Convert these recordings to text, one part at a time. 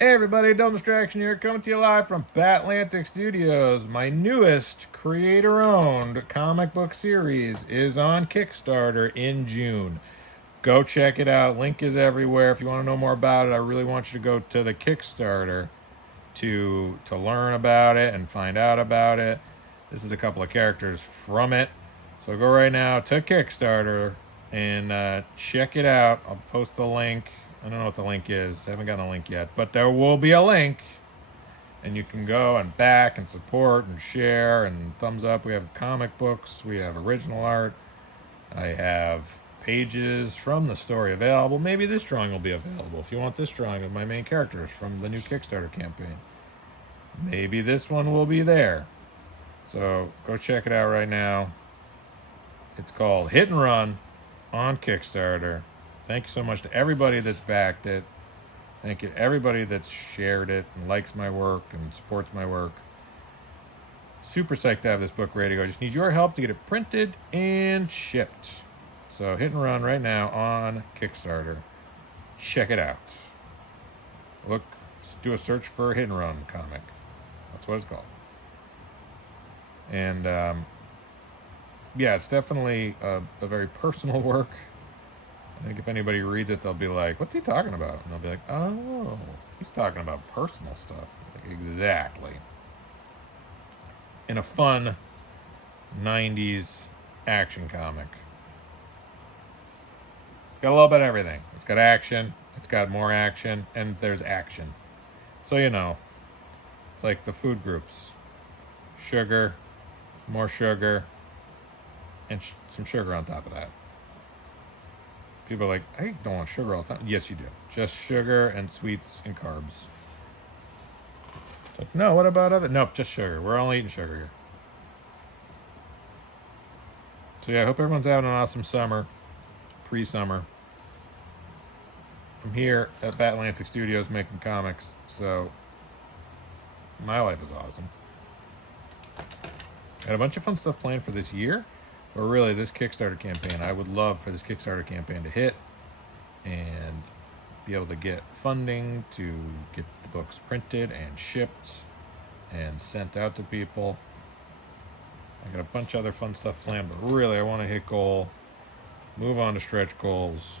Hey everybody, Dumb Distraction here, coming to you live from Batlantic Studios. My newest creator-owned comic book series is on Kickstarter in June. Go check it out. Link is everywhere. If you want to know more about it, I really want you to go to the Kickstarter to learn about it and find out about it. This is a couple of characters from it. So go right now to Kickstarter and check it out. I'll post the link. I don't know what the link is. I haven't gotten a link yet, but there will be a link, and you can go and back and support and share and thumbs up. We have comic books. We have original art. I have pages from the story available. Maybe this drawing will be available if you want this drawing of my main characters from the new Kickstarter campaign. Maybe this one will be there. So go check it out right now. It's called Hit and Run on Kickstarter. Thank you so much to everybody that's backed it. Thank you to everybody that's shared it and likes my work and supports my work. Super psyched to have this book ready to go. I just need your help to get it printed and shipped. So Hit and Run right now on Kickstarter. Check it out. Look, do a search for Hit and Run comic. That's what it's called. And yeah, it's definitely a very personal work. I think if anybody reads it, they'll be like, what's he talking about? And they'll be like, oh, he's talking about personal stuff. Like, exactly. In a fun 90s action comic. It's got a little bit of everything. It's got action, it's got more action, and there's action. So, you know, it's like the food groups. Sugar, more sugar, and some sugar on top of that. People are like, I don't want sugar all the time. Yes, you do. Just sugar and sweets and carbs. It's like, no, what about other? Nope, just sugar. We're only eating sugar here. So yeah, I hope everyone's having an awesome summer, pre-summer. I'm here at Batlantic Studios making comics, so my life is awesome. Got a bunch of fun stuff planned for this year. But really, this Kickstarter campaign, I would love for this Kickstarter campaign to hit and be able to get funding to get the books printed and shipped and sent out to people. I got a bunch of other fun stuff planned, but really, I want to hit goal, move on to stretch goals,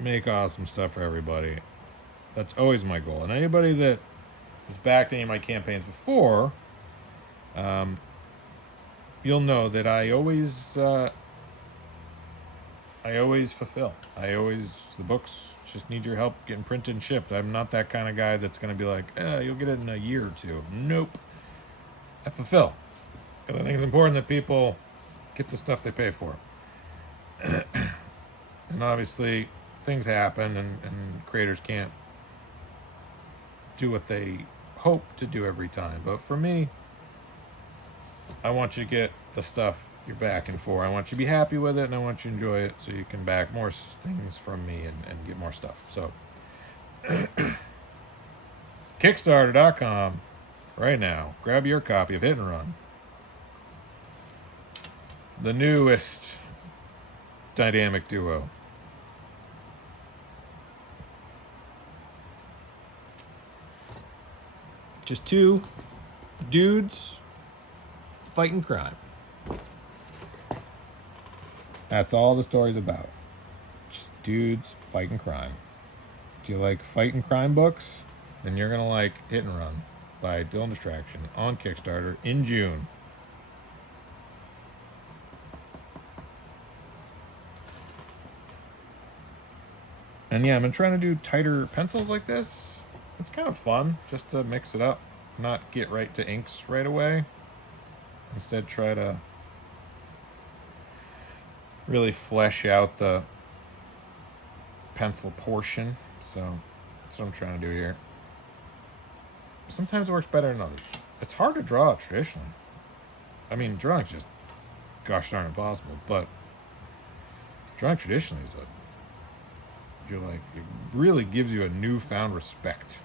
make awesome stuff for everybody. That's always my goal. And anybody that has backed any of my campaigns before, you'll know that I always fulfill. The books just need your help getting printed and shipped. I'm not that kind of guy that's going to be like, you'll get it in a year or two. Nope. I fulfill. Because I think it's important that people get the stuff they pay for. And obviously, things happen and creators can't do what they hope to do every time. But for me, I want you to get the stuff you're backing for. I want you to be happy with it, and I want you to enjoy it so you can back more things from me and get more stuff. So, Kickstarter.com right now. Grab your copy of Hit and Run. The newest dynamic duo. Just two dudes fighting crime. That's all the story's about. Just dudes fighting crime. Do you like fighting crime books? Then you're going to like Hit and Run by Dylan Distraction on Kickstarter in June. And yeah, I've been trying to do tighter pencils like this. It's kind of fun just to mix it up, not get right to inks right away. Instead, try to really flesh out the pencil portion. So that's what I'm trying to do here. Sometimes it works better than others. It's hard to draw traditionally. I mean, drawing's just gosh darn impossible, but drawing traditionally is it really gives you a newfound respect.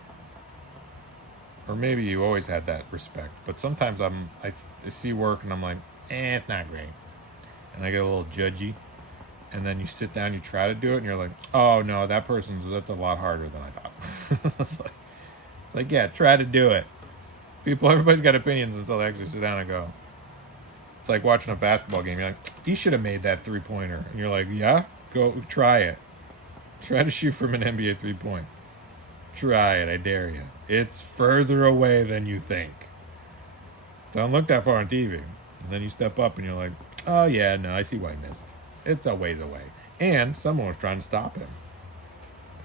Or maybe you always had that respect, but sometimes I see work and I'm like, it's not great. And I get a little judgy. And then you sit down, you try to do it, and you're like, oh no, that's a lot harder than I thought. It's like, It's like, yeah, try to do it. Everybody's got opinions until they actually sit down and go. It's like watching a basketball game. You're like, he should have made that 3-pointer. And you're like, yeah, go try it. Try to shoot from an NBA 3-point. Try it, I dare you. It's further away than you think. Don't look that far on TV. And then you step up and you're like, oh yeah, no, I see why he missed. It's a ways away. And someone was trying to stop him.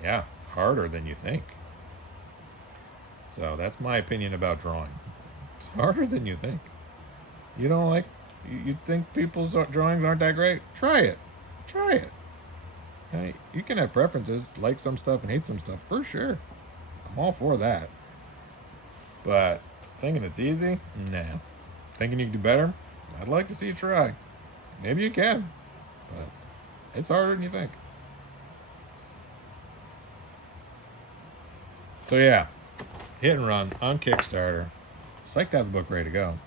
Yeah, harder than you think. So that's my opinion about drawing. It's harder than you think. You don't like, you think people's drawings aren't that great? Try it. Try it. Now, you can have preferences, like some stuff and hate some stuff, for sure. I'm all for that. But thinking it's easy? Nah. Thinking you can do better? I'd like to see you try. Maybe you can. But it's harder than you think. So yeah, Hit and Run on Kickstarter. Psyched to have the book ready to go.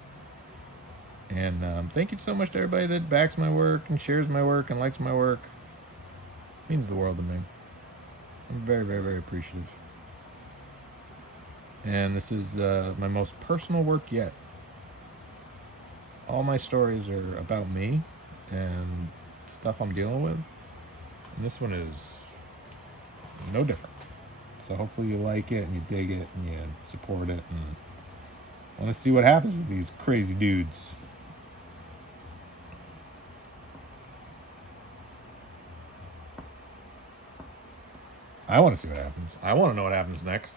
And thank you so much to everybody that backs my work and shares my work and likes my work. It means the world to me. I'm very, very, very appreciative. And this is my most personal work yet. All my stories are about me and stuff I'm dealing with. And this one is no different. So hopefully you like it and you dig it and you support it and want to see what happens with these crazy dudes. I want to see what happens. I want to know what happens next.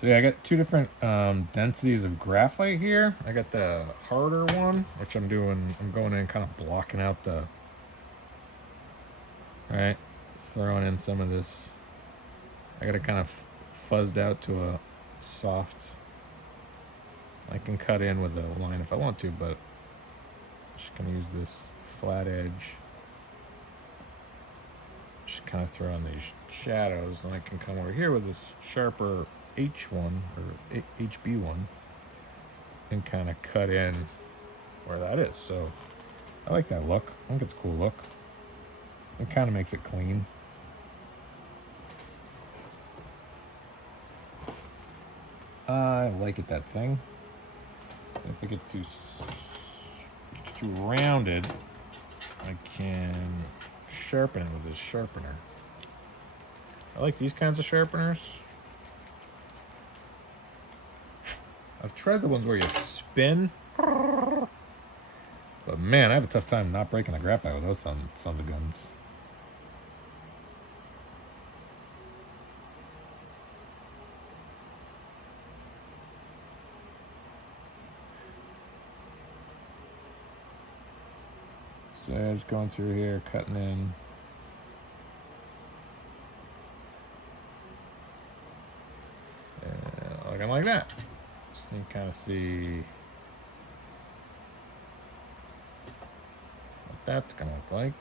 So yeah, I got two different densities of graphite here. I got the harder one, which I'm going in and kind of blocking out the, right, throwing in some of this. I got it kind of fuzzed out to a soft. I can cut in with a line if I want to, but I'm just going to use this flat edge. Just kind of throw in these shadows, and I can come over here with this sharper H1 or HB1 and kind of cut in where that is. So I like that look. I think it's a cool look. It kind of makes it clean. I like it, that thing. I think it's too rounded. I can sharpen it with this sharpener. I like these kinds of sharpeners. I've tried the ones where you spin, but man, I have a tough time not breaking the graphite with those sons of guns. So just going through here, cutting in. Looking like that. Just can kind of see what that's gonna look like.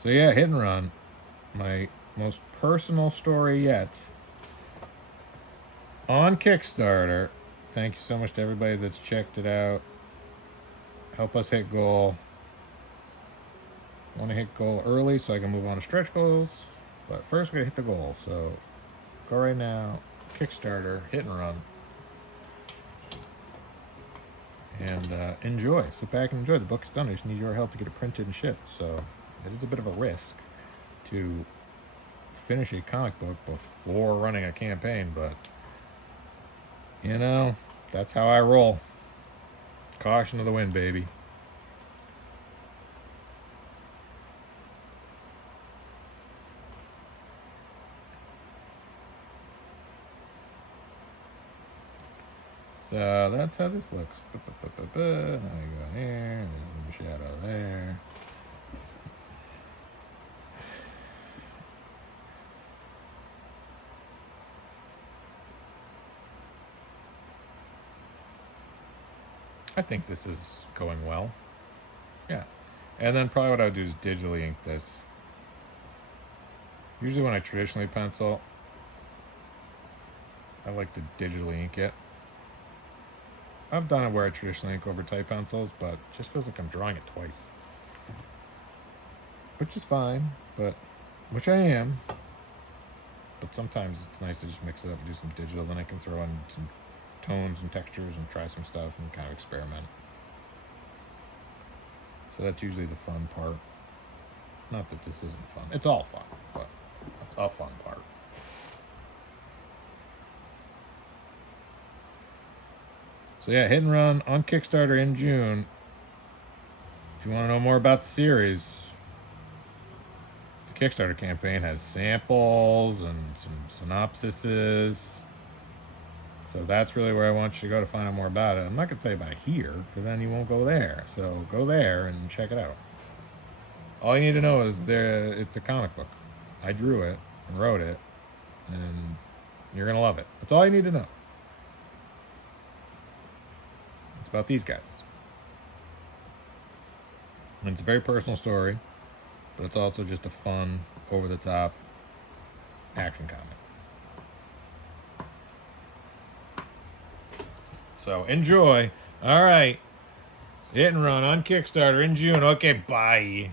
So yeah, Hit and Run, my most personal story yet, on Kickstarter. Thank you so much to everybody that's checked it out. Help us hit goal. I want to hit goal early so I can move on to stretch goals. But first we gotta hit the goal. So go right now, Kickstarter, Hit and Run. And enjoy. Sit back and enjoy. The book's done. I just need your help to get it printed and shipped. So it is a bit of a risk to finish a comic book before running a campaign, but you know, that's how I roll. Caution to the wind, baby. So that's how this looks. Now we go here, there's a shadow there. I think this is going well. Yeah. And then probably what I would do is digitally ink this. Usually when I traditionally pencil, I like to digitally ink it. I've done it where I traditionally ink over type pencils, but it just feels like I'm drawing it twice. Which is fine, but which I am. But sometimes it's nice to just mix it up and do some digital, then I can throw in some tones and textures and try some stuff and kind of experiment. So that's usually the fun part. Not that this isn't fun. It's all fun, but that's a fun part. So yeah, hit and run on Kickstarter in June. If you want to know more about the series, the Kickstarter campaign has samples and some synopsises. So that's really where I want you to go to find out more about it. I'm not going to tell you about it here, because then you won't go there. So go there and check it out. All you need to know is it's a comic book. I drew it and wrote it, and you're going to love it. That's all you need to know. It's about these guys. And it's a very personal story, but it's also just a fun, over-the-top action comic. So enjoy. All right. Hit and run on Kickstarter in June. Okay, bye.